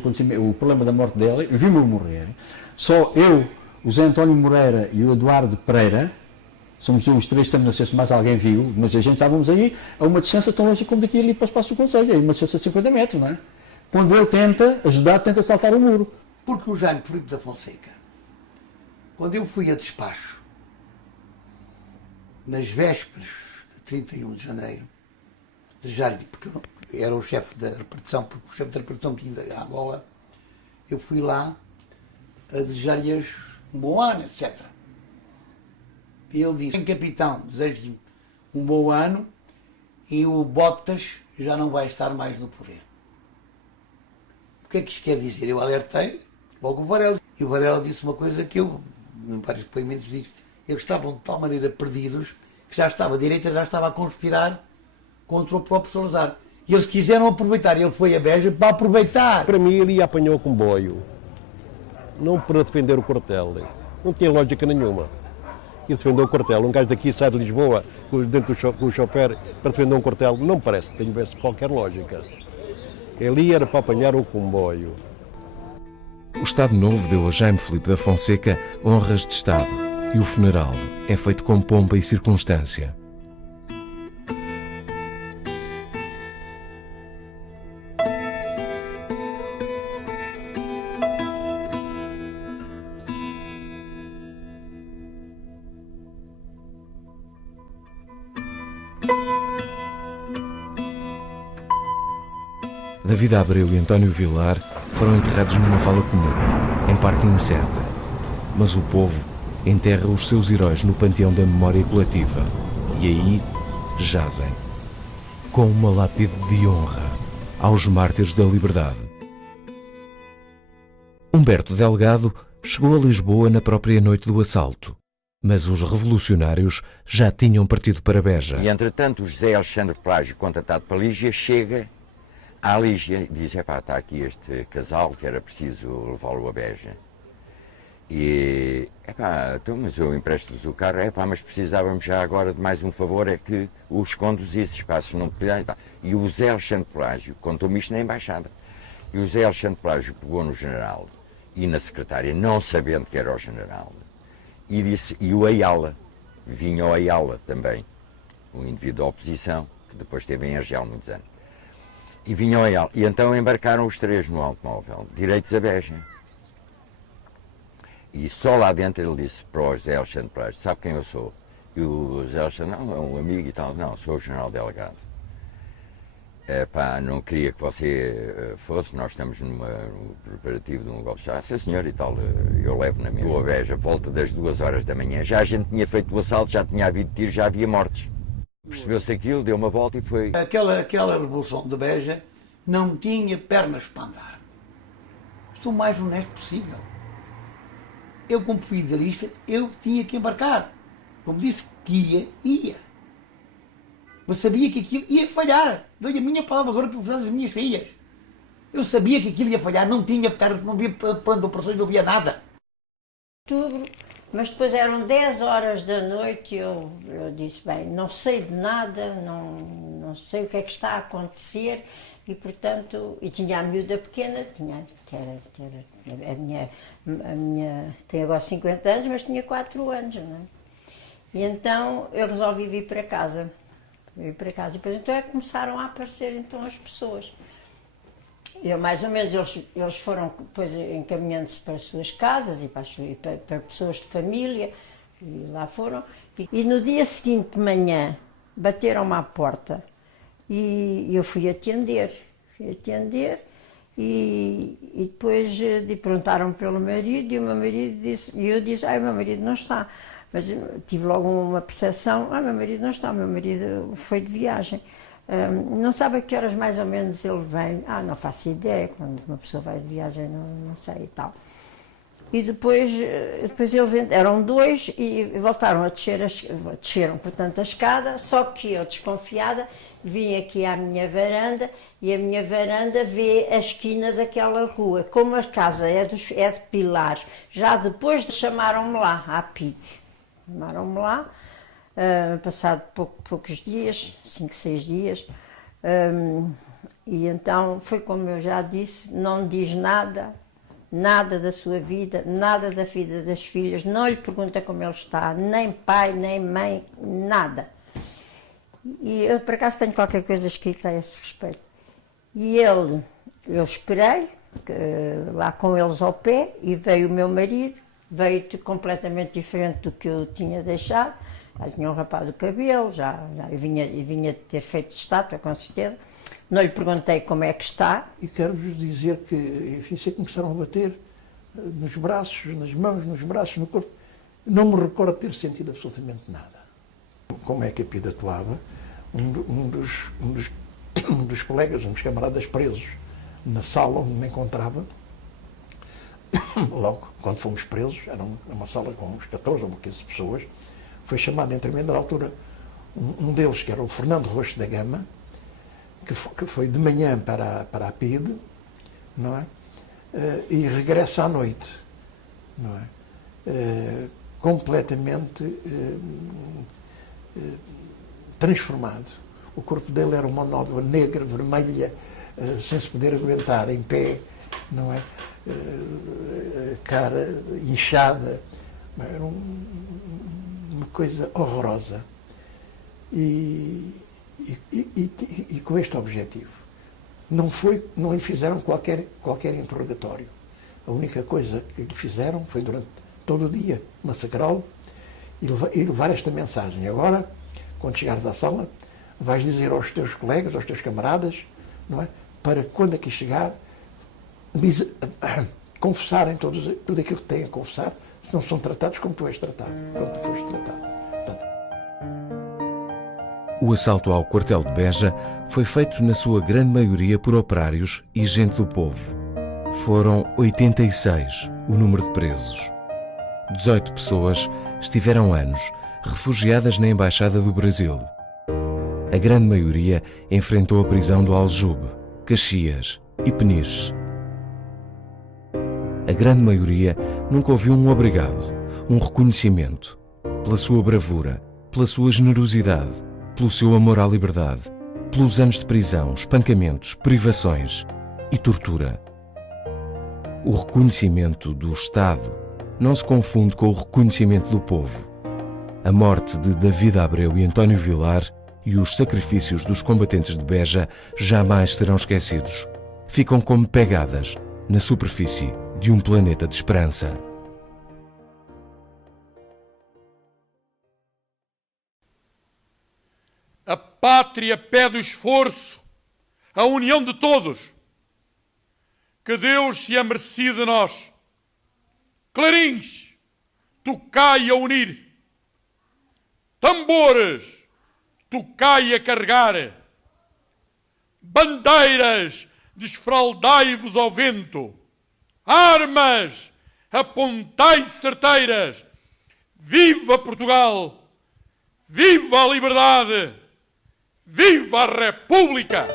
problema da morte dele, vimos-o morrer. Só eu, o Zé António Moreira e o Eduardo Pereira, somos os três, estamos, não sei se mais alguém viu, mas a gente estávamos aí a uma distância tão longe como daqui ali para o Espaço do Conselho, aí uma distância de 50 metros, não é? Quando ele tenta ajudar, tenta saltar o muro. Porque o Jaime Filipe da Fonseca, quando eu fui a despacho, nas vésperas de 31 de janeiro, desejar-lhe, porque eu era o chefe da repartição, porque o chefe da repartição tinha ido à Angola, eu fui lá a desejar-lhes um bom ano, etc. E ele disse: capitão, desejo-lhe um bom ano e o Botas já não vai estar mais no poder. O que é que isto quer dizer? Eu alertei logo o Varela. E o Varela disse uma coisa que eu, em vários depoimentos, disse: eles estavam de tal maneira perdidos que já estava, a direita já estava a conspirar contra o próprio Salazar. E eles quiseram aproveitar. Ele foi a Beja para aproveitar. Para mim, ele apanhou o comboio, não para defender o quartel. Não tinha lógica nenhuma. E defender o quartel. Um gajo daqui sai de Lisboa, dentro com o chofer, para defender um quartel, não me parece que tivesse qualquer lógica. Ele era para apanhar o comboio. O Estado Novo deu a Jaime Filipe da Fonseca honras de Estado e o funeral é feito com pompa e circunstância. David Abreu e António Vilar foram enterrados numa vala comum, em parte incerta. Mas o povo enterra os seus heróis no panteão da memória coletiva e aí jazem, com uma lápide de honra aos mártires da liberdade. Humberto Delgado chegou a Lisboa na própria noite do assalto, mas os revolucionários já tinham partido para Beja. E entretanto o José Alexandre Plágio, contratado para Lígia, chega à Lígia e diz: epá, está aqui este casal que era preciso levá-lo a Beja. E, epá, então, mas eu empresto-vos o carro, epá, mas precisávamos já agora de mais um favor, é que os conduzisses, pá, se não puderem. E o José Alexandre Plágio contou-me isto na embaixada. E o José Alexandre Plágio pegou no general e na secretária, não sabendo que era o general, e disse, e o Ayala, vinha o Ayala também, um indivíduo da oposição, que depois esteve em Argel muitos anos. E vinham a ele. E então embarcaram os três no automóvel, direitos a Beja. E só lá dentro ele disse para o José Alexandre Plágio: sabe quem eu sou? E o José Alexandre: não, é um amigo e tal. Não, sou o general Delgado. Pá, não queria que você fosse, nós estamos no preparativo de um golpe de Estado. Sim, senhor, e tal, eu levo na mesma. Vou a Beja, volta das 2 horas da manhã. Já a gente tinha feito o assalto, já tinha havido tiros, já havia mortes. Percebeu-se aquilo, deu uma volta e foi. Aquela revolução de Beja não tinha pernas para andar. Estou o mais honesto possível. Eu, como fui idealista, eu tinha que embarcar. Como disse que ia. Mas sabia que aquilo ia falhar. Dou-lhe a minha palavra agora por das minhas filhas. Eu sabia que aquilo ia falhar, não tinha pernas, não havia plano de operações, não havia nada. Tudo. Mas depois eram 10 horas da noite e eu disse: bem, não sei de nada, não sei o que é que está a acontecer e, portanto, e tinha a miúda pequena, a minha tem agora 50 anos, mas tinha 4 anos, não é? E então eu resolvi vir para casa. E depois então começaram a aparecer então as pessoas. Eu, mais ou menos, eles foram depois encaminhando-se para as suas casas e para pessoas de família, e lá foram. E no dia seguinte de manhã bateram-me à porta e eu fui atender e depois perguntaram pelo marido e o meu marido disse, e eu disse: ai, meu marido não está. Mas tive logo uma percepção: meu marido não está, meu marido foi de viagem. Não sabe a que horas mais ou menos ele vem? Não faço ideia, quando uma pessoa vai de viagem não sei e tal. e depois eles eram dois e voltaram a descer, desceram, portanto, a escada, só que eu, desconfiada, vim aqui à minha varanda e a minha varanda vê a esquina daquela rua. Como a casa é de pilares, já depois chamaram-me lá, à PIDE. Chamaram-me lá, passado poucos dias, 5, 6 dias, e então foi como eu já disse, não diz nada da sua vida, nada da vida das filhas, não lhe pergunta como ele está, nem pai, nem mãe, nada. E eu, por acaso, tenho qualquer coisa escrita a esse respeito. E eu esperei, lá com eles ao pé, e veio o meu marido, veio completamente diferente do que eu tinha deixado. Já tinham rapado o cabelo, eu vinha ter feito estátua, com certeza. Não lhe perguntei como é que está. E quero-vos dizer que, enfim, sei que começaram a bater nos braços, nas mãos, nos braços, no corpo. Não me recordo ter sentido absolutamente nada. Como é que a PIDE atuava? Um dos colegas, um dos camaradas presos na sala onde me encontrava, logo quando fomos presos, era uma sala com uns 14 ou 15 pessoas, foi chamado em determinada altura um deles, que era o Fernando Roxo da Gama, que foi de manhã para a PIDE, não é? E regressa à noite, não é? Completamente transformado. O corpo dele era uma nódoa negra, vermelha, sem se poder aguentar, em pé, não é? Cara inchada, era uma coisa horrorosa. E com este objetivo. Não lhe fizeram qualquer interrogatório. A única coisa que lhe fizeram foi, durante todo o dia, massacrá-lo e levar esta mensagem. Agora, quando chegares à sala, vais dizer aos teus colegas, aos teus camaradas, não é? Para quando aqui chegar, confessarem tudo aquilo que têm a confessar, se não são tratados como tu és tratado, como tu foste tratado. Portanto, o assalto ao quartel de Beja foi feito na sua grande maioria por operários e gente do povo. Foram 86 o número de presos. 18 pessoas estiveram anos refugiadas na Embaixada do Brasil. A grande maioria enfrentou a prisão do Aljube, Caxias e Peniche. A grande maioria nunca ouviu um obrigado, um reconhecimento, pela sua bravura, pela sua generosidade, pelo seu amor à liberdade, pelos anos de prisão, espancamentos, privações e tortura. O reconhecimento do Estado não se confunde com o reconhecimento do povo. A morte de David Abreu e António Vilar e os sacrifícios dos combatentes de Beja jamais serão esquecidos. Ficam como pegadas na superfície de um planeta de esperança. A pátria pede o esforço, a união de todos. Que Deus se amerece de nós. Clarins, tocai a unir. Tambores, tocai a carregar. Bandeiras, desfraldai-vos ao vento. Armas, apontai certeiras. Viva Portugal! Viva a liberdade! Viva a República!